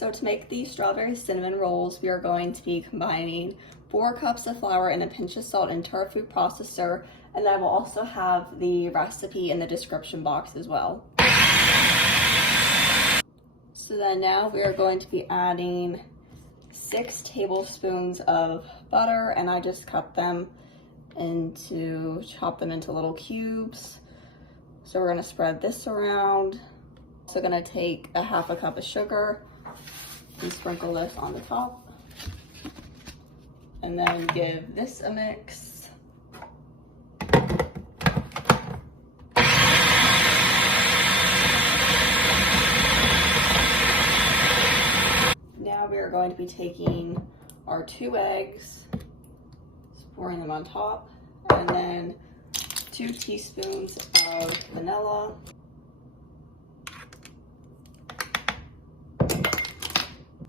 So to make these strawberry cinnamon rolls, we are going to be combining 4 cups of flour and a pinch of salt into our food processor, and I will also have the recipe in the description box as well. So then now we are going to be adding 6 tablespoons of butter, and I just chop them into little cubes. So we're gonna spread this around. So gonna take a half a cup of sugar and sprinkle this on the top. And then give this a mix. Now we are going to be taking our 2 eggs, pouring them on top, and then 2 teaspoons of vanilla.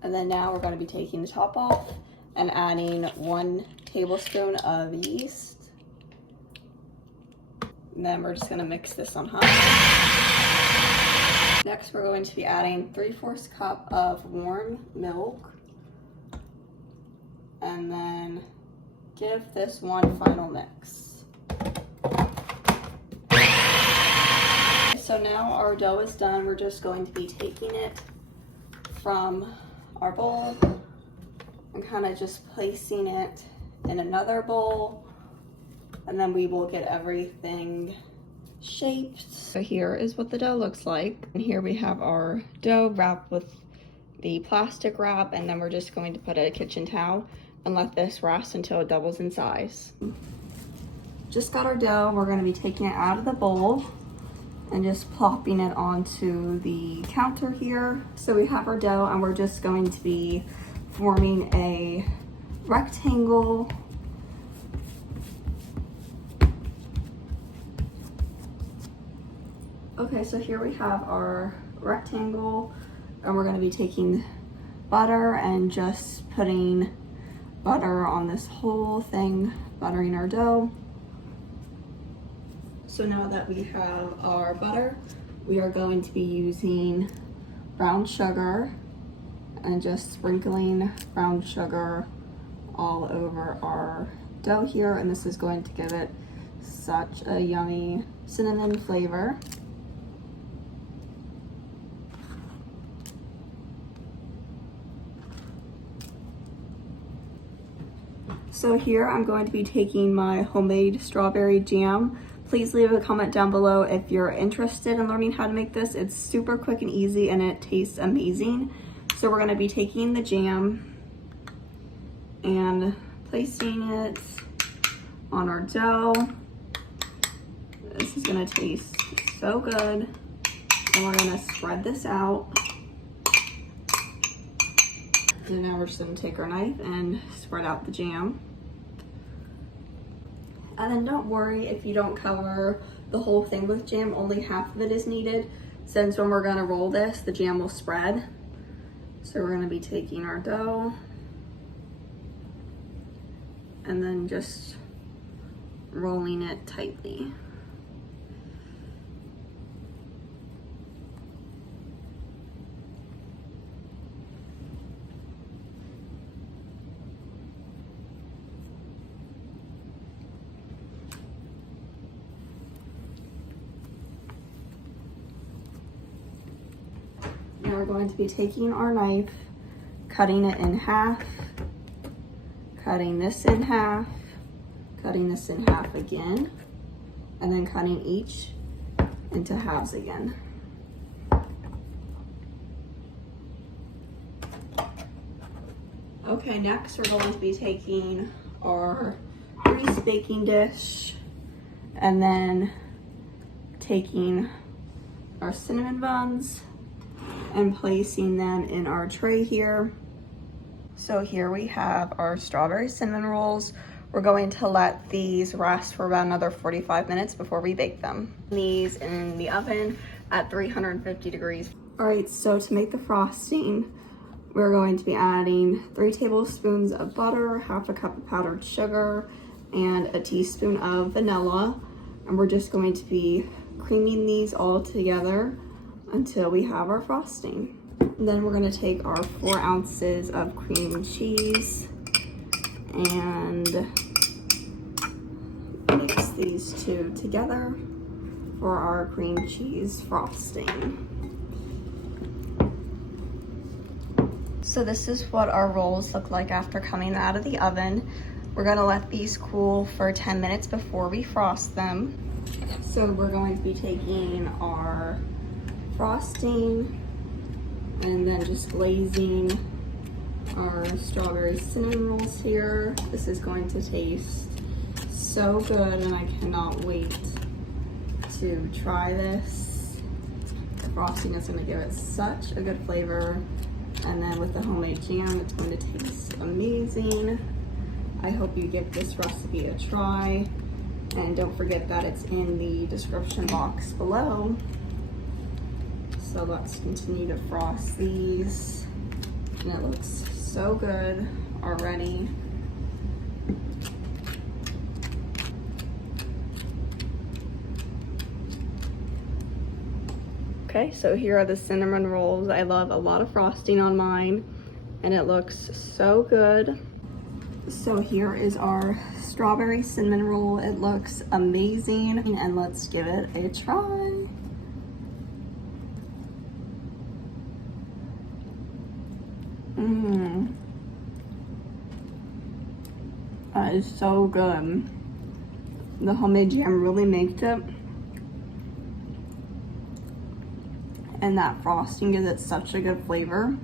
And then now we're going to be taking the top off and adding 1 tablespoon of yeast. And then we're just going to mix this on high. Next, we're going to be adding 3/4 cup of warm milk. And then give this one final mix. So now our dough is done. We're just going to be taking it from our bowl and kind of just placing it in another bowl, and then we will get everything shaped. So here is what the dough looks like, and here we have our dough wrapped with the plastic wrap, and then we're just going to put a kitchen towel and let this rest until it doubles in size. Just got our dough. We're going to be taking it out of the bowl and just plopping it onto the counter here. So we have our dough, and we're just going to be forming a rectangle. Okay, so here we have our rectangle, and we're gonna be taking butter and just putting butter on this whole thing, buttering our dough. So now that we have our butter, we are going to be using brown sugar and just sprinkling brown sugar all over our dough here, and this is going to give it such a yummy cinnamon flavor. So here I'm going to be taking my homemade strawberry jam. Please leave a comment down below if you're interested in learning how to make this. It's super quick and easy, and it tastes amazing. So we're gonna be taking the jam and placing it on our dough. This is gonna taste so good. And we're gonna spread this out. And now we're just gonna take our knife and spread out the jam. And then don't worry if you don't cover the whole thing with jam, only half of it is needed, since when we're gonna roll this, the jam will spread. So we're gonna be taking our dough and then just rolling it tightly. Now we're going to be taking our knife, cutting it in half, cutting this in half, cutting this in half again, and then cutting each into halves again. Okay, next we're going to be taking our greased baking dish and then taking our cinnamon buns and placing them in our tray here. So here we have our strawberry cinnamon rolls. We're going to let these rest for about another 45 minutes before we bake them. These in the oven at 350 degrees. All right, so to make the frosting, we're going to be adding 3 tablespoons of butter, half a cup of powdered sugar, and a teaspoon of vanilla. And we're just going to be creaming these all together until we have our frosting. And then we're gonna take our 4 ounces of cream cheese and mix these two together for our cream cheese frosting. So this is what our rolls look like after coming out of the oven. We're gonna let these cool for 10 minutes before we frost them. So we're going to be taking our frosting and then just glazing our strawberry cinnamon rolls here. This is going to taste so good and I cannot wait to try this. The frosting is gonna give it such a good flavor. And then with the homemade jam, it's going to taste amazing. I hope you give this recipe a try. And don't forget that it's in the description box below. So let's continue to frost these. And it looks so good already. Okay, so here are the cinnamon rolls. I love a lot of frosting on mine and it looks so good. So here is our strawberry cinnamon roll. It looks amazing and let's give it a try. That is so good. The homemade jam really makes it. And that frosting gives it such a good flavor.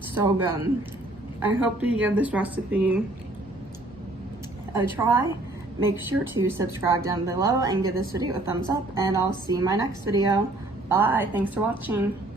So good. I hope you give this recipe a try. Make sure to subscribe down below and give this video a thumbs up, and I'll see you in my next video. Bye, thanks for watching.